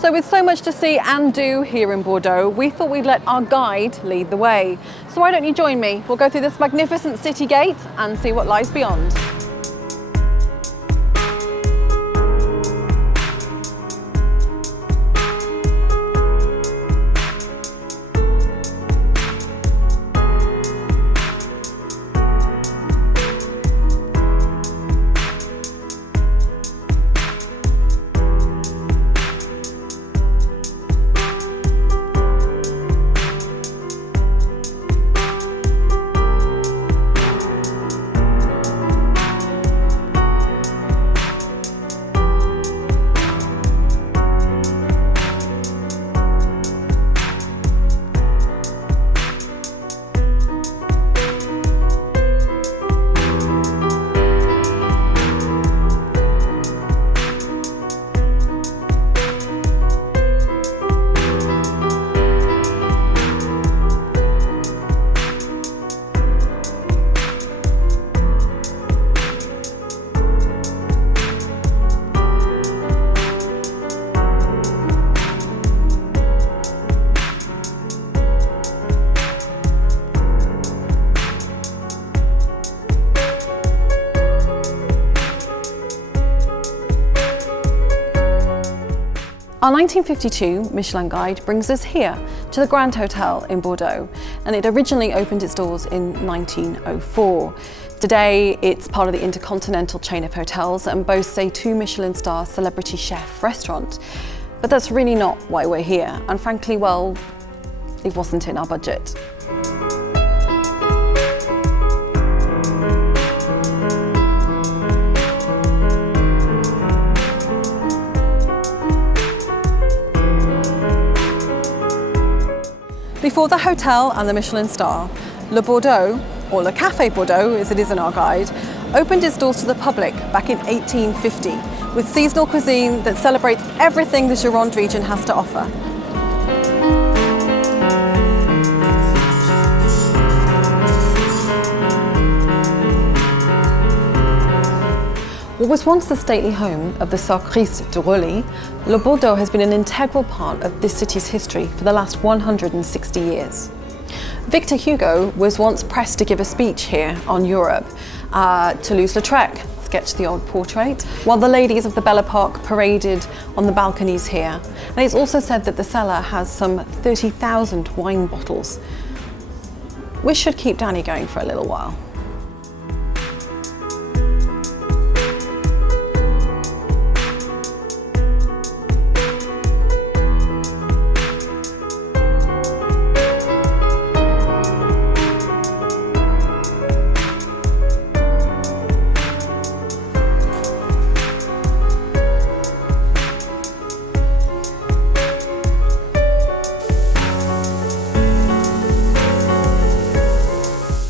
So with so much to see and do here in Bordeaux, we thought we'd let our guide lead the way. So why don't you join me? We'll go through this magnificent city gate and see what lies beyond. Our 1952 Michelin guide brings us here to the Grand Hotel in Bordeaux, and it originally opened its doors in 1904. Today it's part of the Intercontinental chain of hotels and boasts a 2 Michelin star celebrity chef restaurant. But that's really not why we're here, and frankly, well, it wasn't in our budget. Before the hotel and the Michelin star, Le Bordeaux, or Le Café Bordeaux as it is in our guide, opened its doors to the public back in 1850 with seasonal cuisine that celebrates everything the Gironde region has to offer. What was once the stately home of the Sacristes de Roli, Le Bordeaux has been an integral part of this city's history for the last 160 years. Victor Hugo was once pressed to give a speech here on Europe. Toulouse-Lautrec sketched the old portrait, while the ladies of the Belle Epoque paraded on the balconies here. And it's also said that the cellar has some 30,000 wine bottles. We should keep Danny going for a little while.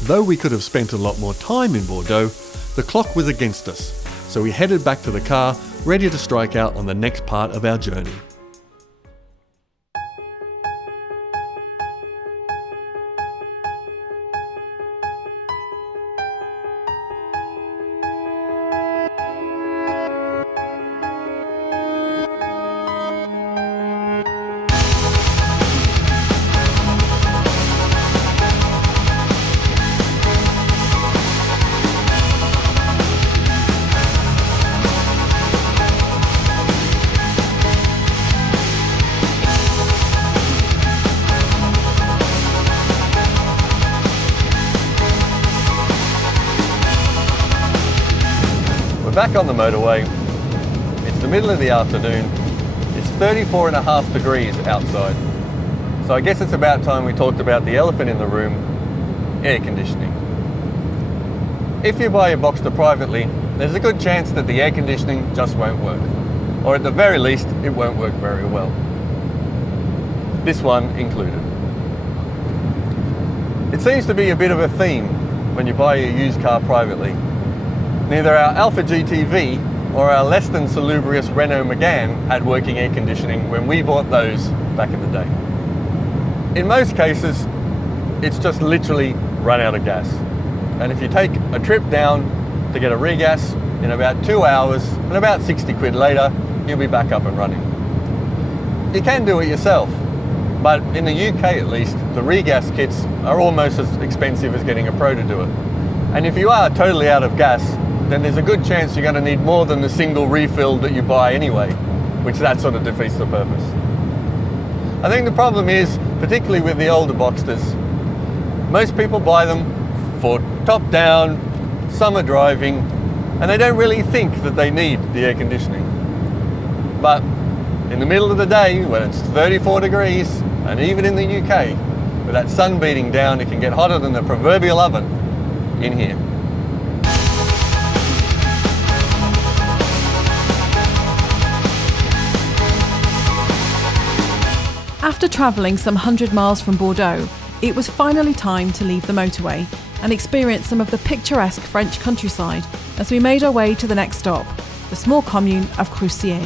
Though we could have spent a lot more time in Bordeaux, the clock was against us, so we headed back to the car, ready to strike out on the next part of our journey. We're back on the motorway. It's the middle of the afternoon. It's 34.5 degrees outside. So I guess it's about time we talked about the elephant in the room, air conditioning. If you buy a Boxster privately, there's a good chance that the air conditioning just won't work. Or at the very least, it won't work very well. This one included. It seems to be a bit of a theme when you buy a used car privately. Neither our Alfa GTV or our less than salubrious Renault Megane had working air conditioning when we bought those back in the day. In most cases, it's just literally run out of gas. And if you take a trip down to get a regas, in about 2 hours and about 60 quid later, you'll be back up and running. you can do it yourself. But in the UK at least, the regas kits are almost as expensive as getting a pro to do it. And if you are totally out of gas, then there's a good chance you're going to need more than the single refill that you buy anyway, which that sort of defeats the purpose. I think the problem is, particularly with the older Boxsters, most people buy them for top down, summer driving, and they don't really think that they need the air conditioning. But in the middle of the day, when it's 34 degrees, and even in the UK, with that sun beating down, it can get hotter than the proverbial oven in here. After travelling some 100 miles from Bordeaux, it was finally time to leave the motorway and experience some of the picturesque French countryside as we made our way to the next stop, the small commune of Crucier.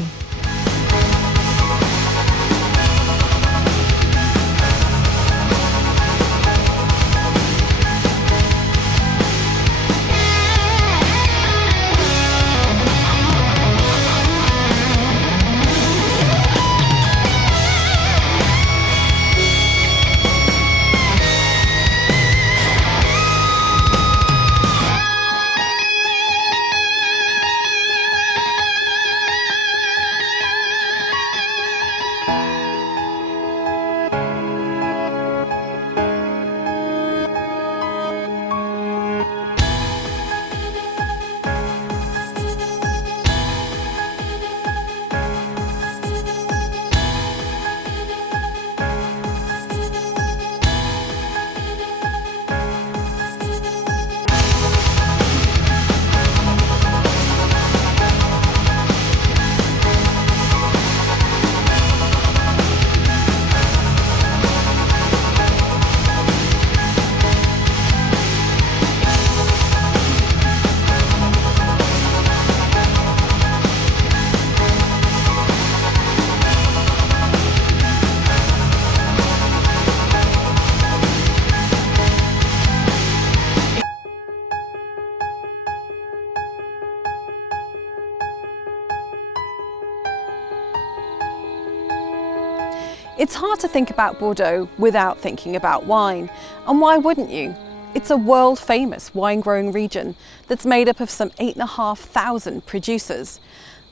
It's hard to think about Bordeaux without thinking about wine. And why wouldn't you? It's a world-famous wine-growing region that's made up of some 8,500 producers.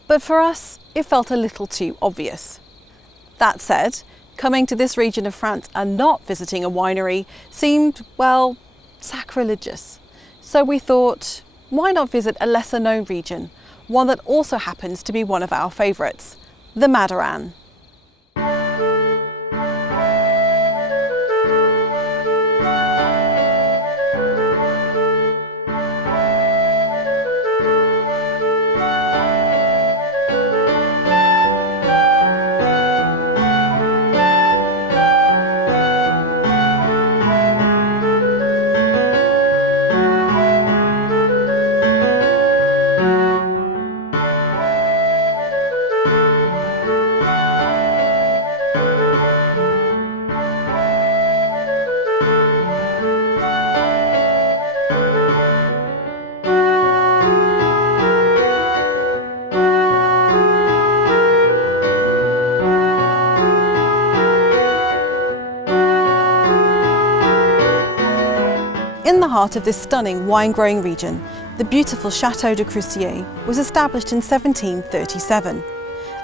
But for us, it felt a little too obvious. That said, coming to this region of France and not visiting a winery seemed, well, sacrilegious. So we thought, why not visit a lesser-known region, one that also happens to be one of our favourites, the Madaran. In the heart of this stunning wine-growing region, the beautiful Château de Crucier was established in 1737.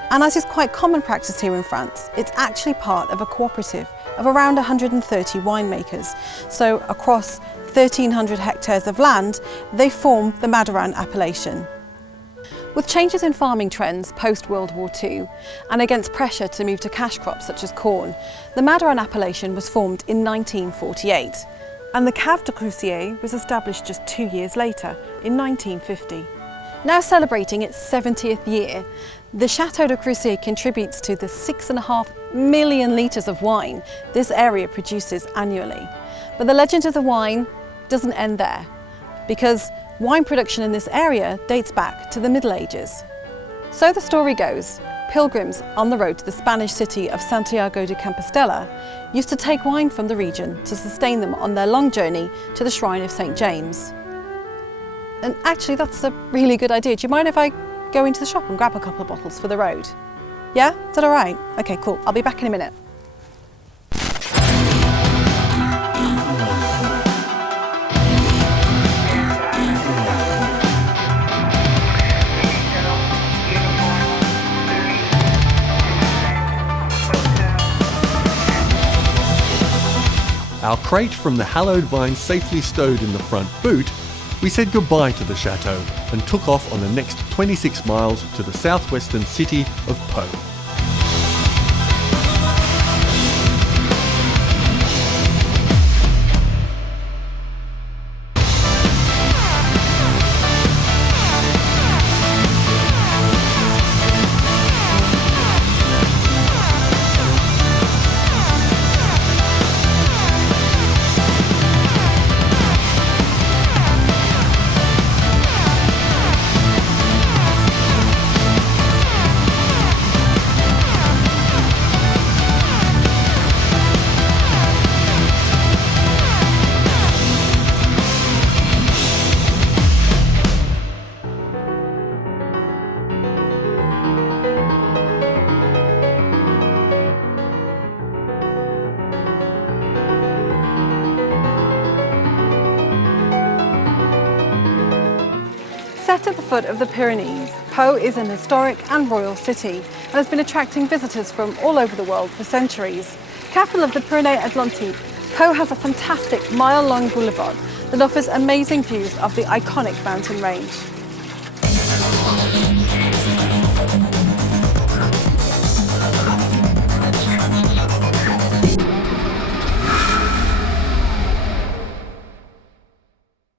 And as is quite common practice here in France, it's actually part of a cooperative of around 130 winemakers. So across 1,300 hectares of land, they form the Madaran appellation. With changes in farming trends post-World War II and against pressure to move to cash crops such as corn, the Madaran appellation was formed in 1948. And the Cave de Crucier was established just 2 years later, in 1950. Now celebrating its 70th year, the Château de Crucier contributes to the 6.5 million litres of wine this area produces annually. But the legend of the wine doesn't end there, because wine production in this area dates back to the Middle Ages. So the story goes, pilgrims on the road to the Spanish city of Santiago de Compostela used to take wine from the region to sustain them on their long journey to the shrine of St. James. And actually that's a really good idea. Do you mind if I go into the shop and grab a couple of bottles for the road? Yeah? Is that all right? Okay, cool. I'll be back in a minute. Our crate from the hallowed vine safely stowed in the front boot, we said goodbye to the chateau and took off on the next 26 miles to the southwestern city of Pau. Set at the foot of the Pyrenees, Pau is an historic and royal city and has been attracting visitors from all over the world for centuries. Capital of the Pyrénées-Atlantiques, Pau has a fantastic mile-long boulevard that offers amazing views of the iconic mountain range.